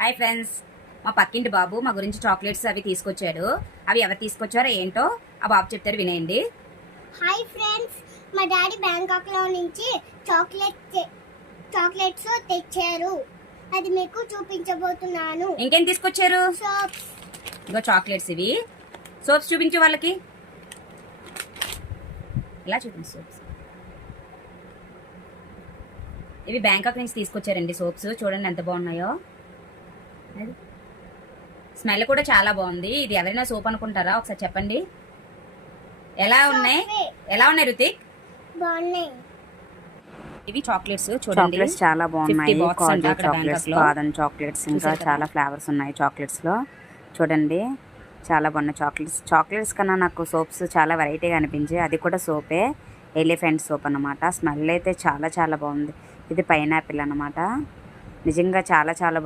Hi friends, మా పక్కింటి బాబు మా గురించి చాక్లెట్స్ అవి తీసుకొచ్చాడు. అవి ఎవరు తీసుకొచ్చారో ఏంటో ఆ బాబు చెప్తారు, వినేయండి. హాయ్ ఫ్రెండ్స్, మా డాడీ బ్యాంకాక్ లో నుంచి చాక్లెట్స్ తెచ్చారు. అది మీకు చూపించబోతున్నాను. ఇంకేం తీసుకొచ్చారు? సోప్స్. ఇంకో చాక్లెట్స్, ఇవి సోప్స్ చూపించు వాళ్ళకి. ఇలా చూపించు సోప్స్. ఇవి బ్యాంకాక్ నుంచి తీసుకొచ్చారండి సోప్స్. చూడండి ఎంత బాగున్నాయో. స్మెల్ కూడా చాలా బాగుంది. ఇది ఎవరైనా సోప్ అనుకుంటారా? ఒకసారి చెప్పండి. ఎలా ఉన్నాయి రుతిక్? బాగున్నాయి. ఇవి చాక్లెట్స్ చూడండి. చాక్లెట్స్ చాలా బాగున్నాయి. 50 box అంట అక్కడ చాక్లెట్స్, బ్యాంకాక్ లో. బాదం చాక్లెట్స్, ఇంకా చాలా ఫ్లేవర్స్ ఉన్నాయి చాక్లెట్స్ లో. చూడండి, చాలా బాగున్నాయి చాక్లెట్స్ కన్నా నాకు సోప్స్ చాలా వెరైటీగా అనిపించాయి. అది కూడా సోపే, ఎలిఫెంట్ సోప్ అన్నమాట. స్మెల్ అయితే చాలా చాలా బాగుంది. ఇది పైనాపిల్ అన్నమాట. నిజంగా చాలా చాలా